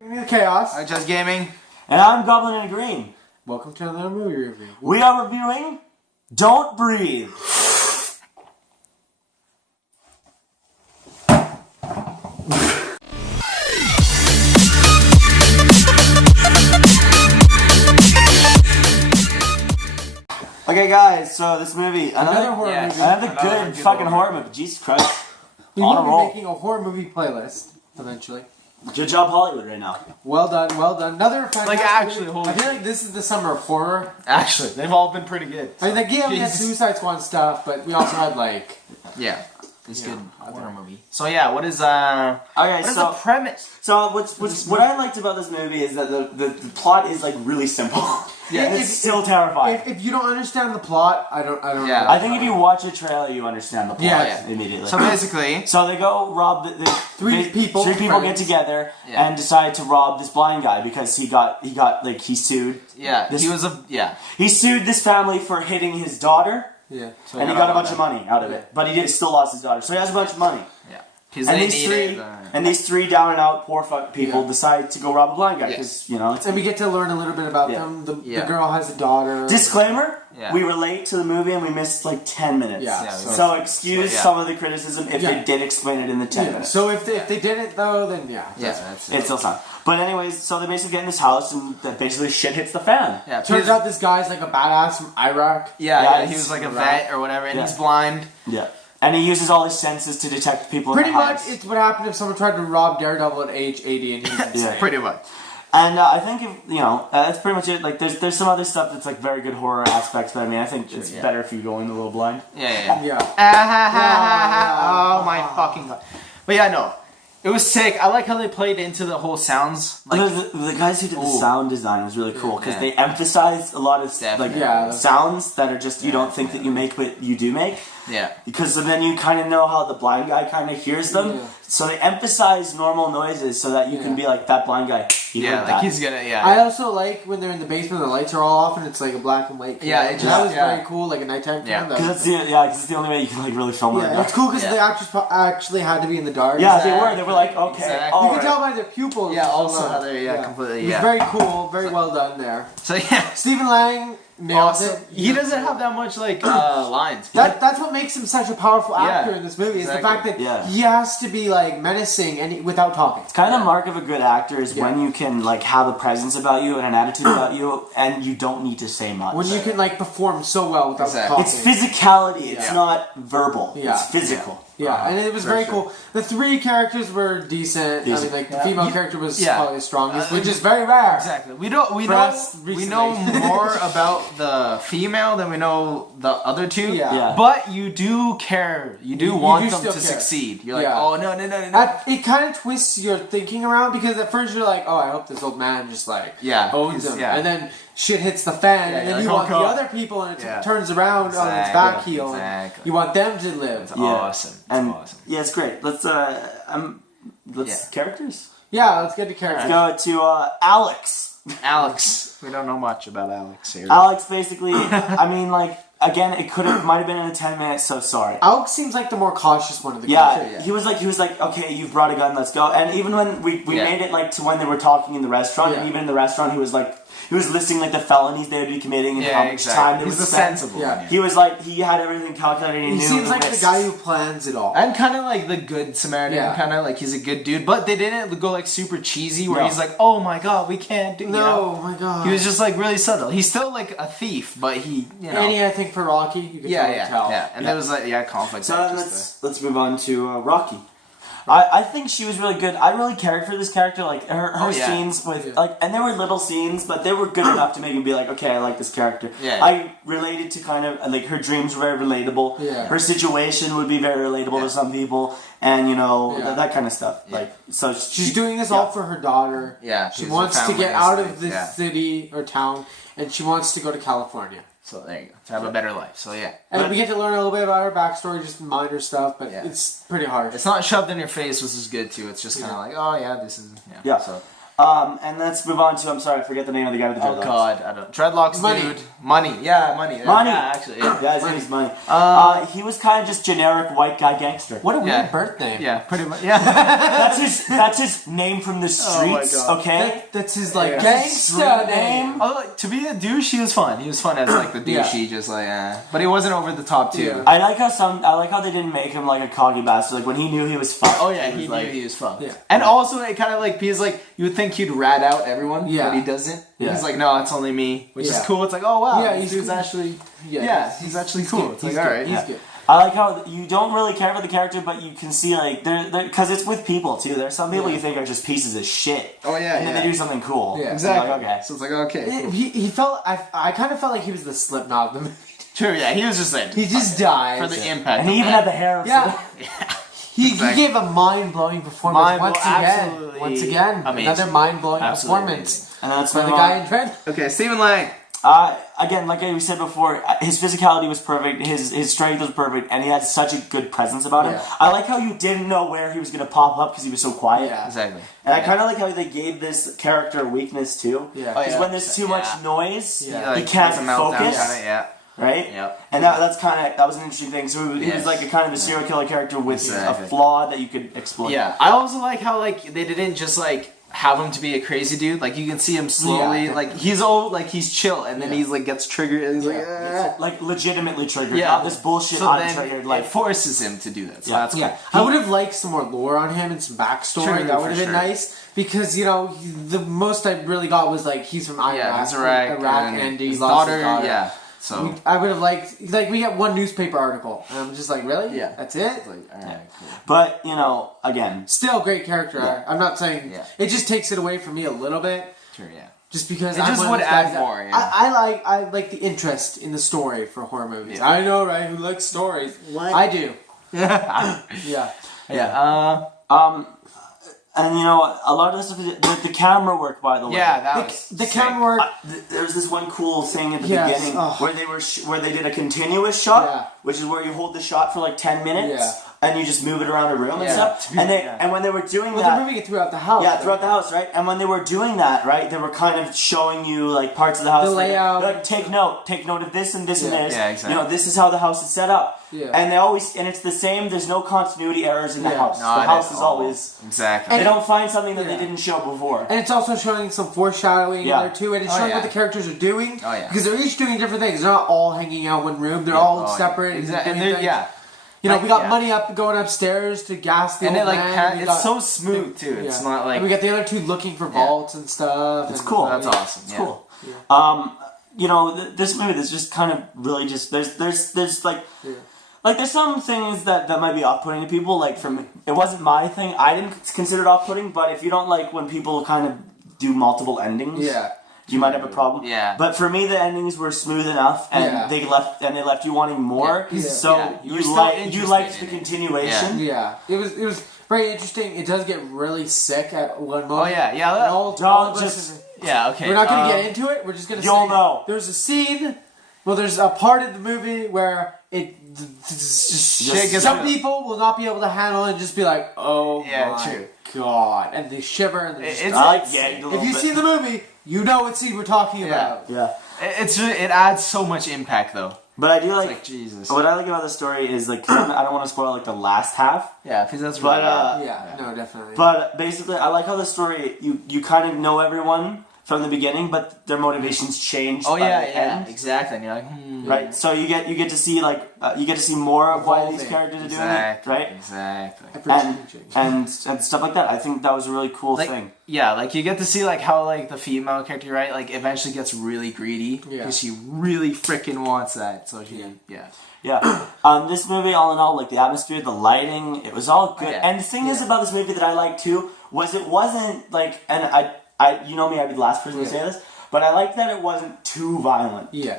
Chaos. I Just Gaming. And I'm Goblin in Green. Welcome to another movie review. We are reviewing Don't Breathe. Okay, guys, so this movie, another horror movie. Another good fucking horror movie. Jesus Christ. We On a will be roll. making a horror movie playlist eventually. Good job, Hollywood, right now. Well done, well done. Another fantastic actually, movie. holy I feel like this is the summer of horror. Actually, they've all been pretty good. I mean, like, yeah, we had Jesus. Suicide Squad stuff, but we also had like Yeah, this Yeah, good I horror think- movie. So yeah, what is Okay, what is the premise? So what I liked about this movie is that the plot is like really simple. Yeah, it's still terrifying. if you don't understand the plot, I don't. Yeah. know. I think if you watch a trailer, you understand the plot Yeah. immediately. So basically, So they go rob Three people, get friends. together Yeah. and decide to rob this blind guy because he sued. yeah, This- he He sued this family for hitting his daughter, Yeah. So and he got a bunch of money out of it. But he still lost his daughter, so he has a bunch of money. Yeah, because And they these needed. three, and these three down and out poor fuck people Yeah. decide to go rob a blind guy because it's And we get to learn a little bit about Yeah. them. The Yeah. girl has a daughter. disclaimer. Yeah. We relate to the movie and we missed like 10 minutes. Yeah. Yeah, So excuse yeah. some of the criticism if Yeah. they did explain it in the 10 Yeah. minutes. So if they didn't though, then yeah. Yeah, that's It's still fine. But anyways, so they basically get in this house and that basically shit hits the fan. yeah. Turns out this guy's like a badass from Iraq. yeah, Yeah, he was like a right. vet or whatever, and Yeah. he's blind. Yeah. And he uses all his senses to detect people Pretty in the much, house. it's what happened if someone tried to rob Daredevil at age 80 and he's insane. Yeah. Pretty much. And I think that's pretty much it. Like there's some other stuff that's like very good horror aspects, but I mean I think it's yeah. better if you go in a little blind. Yeah. Yeah. Oh my fucking god. But yeah, no. It was sick. I like how they played into the whole sounds. Like, the guys who did the Ooh. sound design was really cool because Yeah. they emphasized a lot of Definitely. sounds that are just you don't think that you make, but you do make. yeah. Because then you kind of know how the blind guy kind of hears them. Yeah. So they emphasize normal noises so that you can Yeah. be like, that blind guy, he Yeah, heard like that. he's gonna, yeah. I also like when they're in the basement, the lights are all off and it's like a black and white. Yeah, camera. it just- that was yeah. very cool, like a nighttime Yeah. camera. Because it's the only way you can like really film it. Yeah, it's cool because Yeah. the actors actually had to be in the dark. Yeah, Exactly. they were like, okay, Exactly. all You can right. tell by their pupils. Yeah, and also stuff. how they're, completely, It was yeah. very cool, very well done there. So yeah. Stephen Lang nails Also, it. he doesn't have that much, like, lines. That's what makes him such a powerful Yeah, actor in this movie. Is the exactly. fact that Yeah. he has to be like menacing and without talking. It's kind of Yeah. mark of a good actor is Yeah. when you can like have a presence about you and an attitude about you, and you don't need to say much. When you can like perform so well without Exactly. talking. It's physicality. It's Yeah. not verbal. Yeah. It's physical. Yeah, and it was For very sure. cool. The three characters were decent. I mean, like the female character was Yeah. probably the strongest, which is very rare. Exactly. We know recently. more about the female than we know the other two. Yeah. Yeah. But you do care. You do You want do them to still care. succeed. You're like, Yeah. oh no. It kind of twists your thinking around because at first you're like, oh, I hope this old man just like Yeah, owns he's- him, yeah. and then shit hits the fan, Yeah, and you're then you like, want oh, the God. other people, and it Yeah. turns around on its Exactly, back heel, and exactly. you want them to live. It's Yeah. awesome. It's And awesome. yeah, it's great. Let's Yeah. characters. Yeah, let's get to characters. Go to Alex. Alex. We don't know much about Alex here. Alex basically. I mean, like again, it might have been in 10 minutes. So sorry. Alex seems like the more cautious one of the Yeah, characters. he was like, okay, you've brought a gun, let's go. And even when we Yeah. made it like to when they were talking in the restaurant, and Yeah. even in the restaurant, he was listing like the felonies they would be committing and Yeah, how much exactly. time they He's would the spend. sensible Yeah. one. He was like, he had everything calculated. And he He knew seems the like the risks. guy who plans it all. And kind of like the good Samaritan, Yeah. kind of like he's a good dude, but they didn't go like super cheesy where No. he's like, oh my god, we can't do. No, You know? oh my god. He was just like really subtle. He's still like a thief, but he, you know, Annie, I think for Rocky, you could totally tell. yeah. And there was like conflict. So there, then just let's move on to Rocky. I think she was really good. I really cared for this character. Like her Oh, yeah. scenes with Yeah. like, and there were little scenes, but they were good enough to make me be like, okay, I like this character. Yeah. I related to kind of like her dreams were very relatable. Yeah. Her situation would be very relatable Yeah. to some people, and you know Yeah. that kind of stuff. Yeah. Like so, She's doing this all for her daughter. Yeah, She she's wants her to family get is out like- of this yeah. city or town, and she wants to go to California. So there you go. To have a better life. So yeah. And But- we get to learn a little bit about her backstory, just minor stuff, but Yeah. it's pretty hard. It's not shoved in your face, which is good too. It's just kind of like, oh yeah, this is Yeah. So And let's move on to, I'm sorry, I forget the name of the guy with the dreadlocks. Oh God, I don't. Dreadlocks, Money. dude. Money. Yeah, money. Money. Yeah, actually. Yeah. Yeah, his name's Money. He was kind of just generic white guy gangster. What a weird Yeah. birth name. Yeah, pretty much. Yeah. That's his name from the streets, God. okay? That's his like Yeah. gangsta name. Although, like, to be a douche, he was fun. He was fun as like the douchey, just like, but he wasn't over the top too. Yeah. I like how they didn't make him like a coggy bastard. Like when he knew he was fucked. Oh yeah, he he was like, knew he was fucked. Yeah. And also, it kind of like because like you would think he'd rat out everyone, Yeah. but he doesn't. Yeah. He's like, no, it's only me, which is Yeah. cool. It's like, oh wow, Yeah, this he's dude's actually, he's actually he's cool. good. It's He's like, good. all right, He's yeah. good. I like how you don't really care about the character, but you can see like they're because it's with people too. There's some people you think are just pieces of shit. Oh yeah, and then yeah. they do something cool. Yeah. Exactly. Like, okay. So it's like, okay, cool. He felt. I kind of felt like he was the Slipknot of the movie. True, yeah, he was just like He just died for the impact. And he even had the hair. Of Yeah. He Exactly. gave a mind-blowing performance Absolutely once again. amazing. Another mind-blowing Absolutely performance and that's for when the guy in Dread. Okay, Stephen Lang. Again, like we said before, his physicality was perfect, his strength was perfect, and he had such a good presence about him. Yeah. I like how you didn't know where he was going to pop up because he was so quiet. Yeah. Exactly. And I kind of like how they gave this character a weakness too. Yeah. Because yeah. when there's too much noise, Yeah. he can't has a meltdown focus. kinda, yeah. Right? Yep. And that was an interesting thing. So he was Yes. like a kind of a serial killer character with Exactly. a flaw that you could exploit. Yeah, I also like how like they didn't just like have him to be a crazy dude. Like you can see him slowly, Yeah, like he's chill, and then he's like gets triggered, and he's like, Like legitimately triggered. Yeah. Not this bullshit so then untriggered. it Like forces him to do that. So Yeah. that's Yeah, cool. I would have liked some more lore on him and some backstory. True, that would for have been sure. nice because the most I really got was like he's from Iraq, Yeah, he's Iraq, and he his lost daughter. his daughter. Yeah, so I would have liked we get one newspaper article and I'm just like really that's it. it's like all right, cool. but again. Still great character. Yeah. I'm not saying it just takes it away from me a little bit. Sure, yeah. Just because It I'm just one of would those add guys that- more, yeah. I like the interest in the story for horror movies. Yeah. I know, right? Who likes stories? What? I do. Yeah. Yeah. Yeah. And a lot of this stuff, the camera work, by the way. Yeah, that was The sick. camera work. There's this one cool thing at the Yes, beginning oh. where they did a continuous shot, Yeah. which is where you hold the shot for like 10 minutes Yeah. and you just move it around a room and Yeah. stuff. And when they were doing Well, that, they're moving it throughout the house. yeah, throughout the house, right? And when they were doing that, right, they were kind of showing you like parts of the house. The layout. Like, take note of this and this and Yeah. this. Yeah, exactly. This is how the house is set up. Yeah. And it's the same. There's no continuity errors in the Yeah. house. No, the it house is is all- always. exactly. They don't find something that they Yeah. didn't show before. And it's also showing some foreshadowing Yeah. in there too, and it's Oh, showing yeah. what the characters are doing. Oh, yeah. Because they're each doing different things. They're not all hanging out in one room. They're all Oh, yeah. separate. Exactly. And doing they're, things. yeah. You know, Like, we got yeah. money going upstairs to gas the And old it like man. We it's got- so smooth too. It's yeah. not like And we got the other two looking for vaults and stuff. It's and- cool. that's awesome. It's yeah. cool. Yeah. This movie is just kind of really just there's like there's some things that might be off-putting to people. Like it wasn't my thing. I didn't consider it off-putting, but if you don't like when people kind of do multiple endings, Yeah. you might have a problem. Yeah. But for me, the endings were smooth enough, and Yeah. they left you wanting more. Yeah. So Yeah. You were you still liked interested the in it. continuation. Yeah. It was very interesting. It does get really sick at one Oh moment. yeah, yeah. And That, all Don't of us just- is- yeah. Okay. We're not going to get into it. We're just going to You'll say know. there's a scene. Well, there's a part of the movie where Shit gets some real. people will not be able to handle it and just be like, "Oh Yeah, my true. god," and they shiver. And they just It's- I it's- get it a if little you've bit. seen the movie, you know what scene we're talking Yeah. about. Yeah, It's really, it adds so much impact though. but I do It's like. like Jesus. What I like about the story is like 'cause I don't want to spoil like the last half. Yeah, because that's But, really Yeah, no, definitely. But basically, I like how the story you kind of know everyone from the beginning, but their motivations change. oh by yeah, the yeah, end, exactly. And you're like, right? So you get to see you get to see more of why these Evolving. characters are doing exactly, it, right? Exactly. And stuff like that. I think that was a really cool Like, thing. yeah, like you get to see like how like the female character, right, like eventually gets really greedy because Yeah. she really freaking wants that. So she, yeah. Yeah. This movie, all in all, like the atmosphere, the lighting, it was all good. Yeah. And the thing is Yeah. about this movie that I liked too was it wasn't like, and I you know me, I'd be the last person to say this, but I liked that it wasn't too violent. Yeah.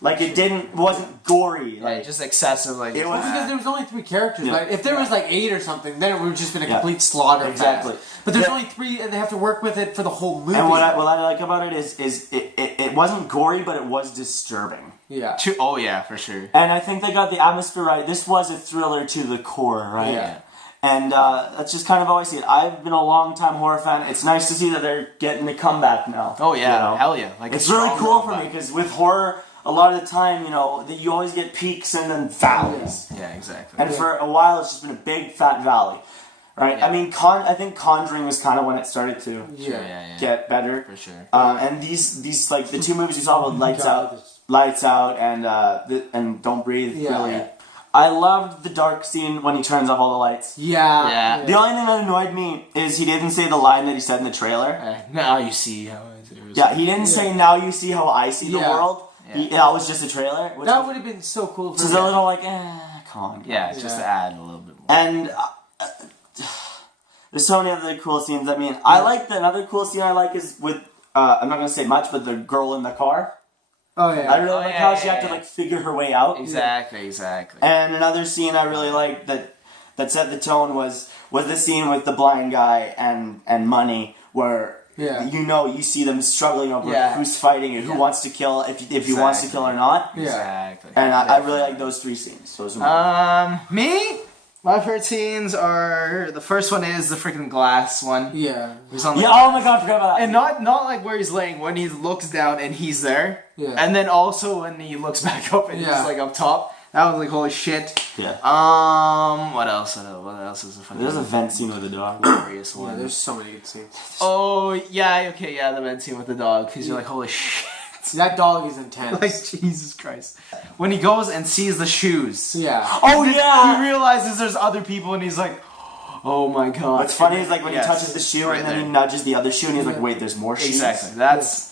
Like it wasn't gory. Yeah, Like just excessive, like It Well, was- because there was only 3 characters. Yeah. Right? If there was like 8 or something, then it would have just been a Yeah. complete slaughter. Exactly. fest. But there's Yeah. only 3, and they have to work with it for the whole movie. and what I like about it is it wasn't gory, but it was disturbing. yeah. oh yeah, for sure. And I think they got the atmosphere right. This was a thriller to the core, right? Yeah. And that's just kind of how I see it. I've been a long time horror fan. It's nice to see that they're getting a comeback now. Oh yeah, you know? hell yeah! Like It's really cool for me because with horror, a lot of the time, that you always get peaks and then valleys. Yeah, exactly. And for a while, it's just been a big fat valley, right? Yeah. I mean, I think Conjuring was kind of when it started to get better. For sure. And these like the two movies you saw with Lights Out, and Don't Breathe. Yeah. Really, I loved the dark scene when he turns off all the lights. Yeah. The only thing that annoyed me is he didn't say the line that he said in the trailer. Now you see how it was. Yeah, he didn't say, "Now you see how I see the world." Yeah. That was just a trailer. Which That would have been so cool. is a little like, come on. Yeah, just to add a little bit more. And there's so many other cool scenes. I mean, I like another cool scene I like is with I'm not gonna say much, but the girl in the car. Oh yeah. I really like how she had to like figure her way out. Exactly. And another scene I really liked that set the tone was the scene with the blind guy and Money, where you see them struggling over who's fighting and who wants to kill, if he wants to kill or not. Yeah. Exactly. And I really like those three scenes. Those are me? My favorite scenes are, the first one is the freaking glass one. Yeah. oh my god, I forgot about that. And not like where he's laying, when he looks down and he's there. Yeah. And then also when he looks back up and he's like up top. That was like, holy shit. Yeah. What else? What else is a funny? There's a vent scene with the dog. Glorious one. Yeah, there's so many good scenes. Oh, yeah, okay, yeah, the vent scene with the dog. Because you're like, holy shit. That dog is intense. Like, Jesus Christ. When he goes and sees the shoes. Yeah. Oh yeah! He realizes there's other people and he's like, oh my god. What's funny is like when he touches the shoe and then he nudges the other shoe and he's like, wait, there's more shoes? Exactly. That's...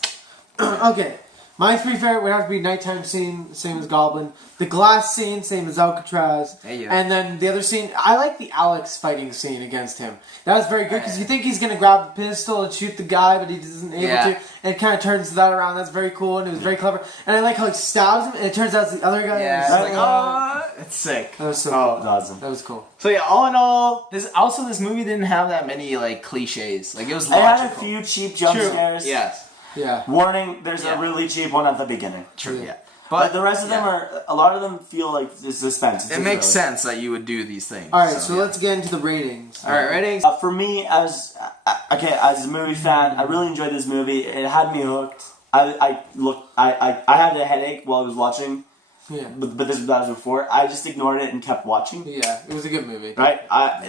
Okay. My three favorite would have to be nighttime scene, same as Goblin. The glass scene, same as Alcatraz. And then the other scene, I like the Alex fighting scene against him. That was very good because you think he's going to grab the pistol and shoot the guy, but he isn't able to. And it kind of turns that around. That's very cool and it was very clever. And I like how he stabs him and it turns out it's the other guy. Yeah, and it's like, it's sick. That was so cool. That's awesome. That was cool. So yeah, all in all, this movie didn't have that many like cliches. Like it was It had a logical. few cheap jump scares. Yes. Yeah. Warning, there's a really cheap one at the beginning. True. Yeah. But the rest of them are, a lot of them feel like it's suspense. It makes sense that you would do these things. Alright, so let's get into the ratings. Alright, ratings. For me, as a movie fan, I really enjoyed this movie. It had me hooked. I had a headache while I was watching. Yeah. But that was before. I just ignored it and kept watching. Yeah, it was a good movie. Right?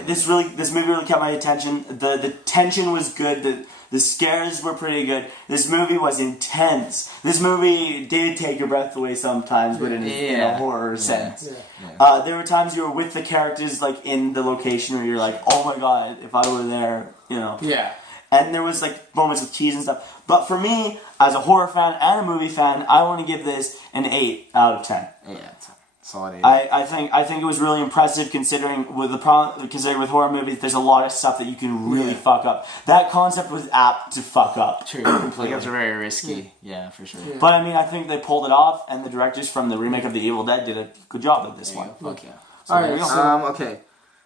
This movie really kept my attention. The tension was good. The scares were pretty good. This movie was intense. This movie did take your breath away sometimes, but in a horror sense. Yeah. There were times you were with the characters, like in the location, where you're like, "Oh my god, if I were there," Yeah. And there was like moments with keys and stuff. But for me, as a horror fan and a movie fan, I want to give this an 8 out of 10. Yeah. Solid 8. I think it was really impressive considering with horror movies, there's a lot of stuff that you can really fuck up. That concept was apt to fuck up. True. Like it was very risky. Yeah, for sure. Yeah. But I mean, I think they pulled it off, and the directors from the remake of The Evil Dead did a good job with this one. Fuck yeah. So Alright, there you go. Okay.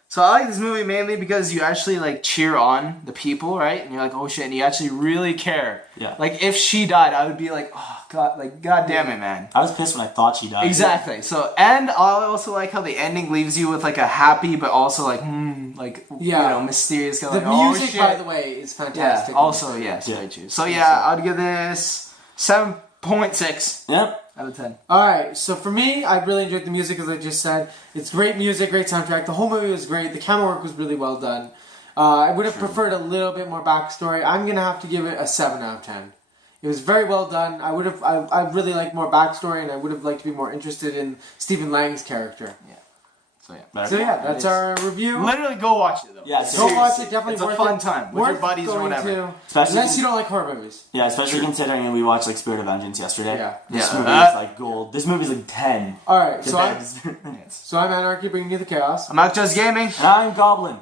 So I like this movie mainly because you actually like cheer on the people, right? And you're like, oh shit, and you actually really care. Yeah. Like if she died, I would be like, oh god, like god damn it, man. I was pissed when I thought she died. Exactly. So, and I also like how the ending leaves you with like a happy, but also like, mysterious. Kind The of like, music, oh, shit. by the way, is fantastic. Yeah. Also, yes, very true. So yeah, I'd give this 7.6 Yep. out of 10. Alright, so for me, I really enjoyed the music, as I just said. It's great music, great soundtrack. The whole movie was great. The camera work was really well done. I would have preferred a little bit more backstory. I'm going to have to give it a 7 out of 10. It was very well done. I really liked more backstory, and I would have liked to be more interested in Stephen Lang's character. Yeah. So yeah, that's our review. Literally go watch it though. Yeah, Go watch it, definitely It's a worth fun it. time with your Worth buddies or going whatever. to. Especially Unless you don't like horror movies. Yeah, especially considering we watched like Spirit of Vengeance yesterday. Yeah. This movie is like gold. This movie's like 10. Alright, so I'm I'm Anarchy bringing you the chaos. I'm not just gaming. And I'm Goblin.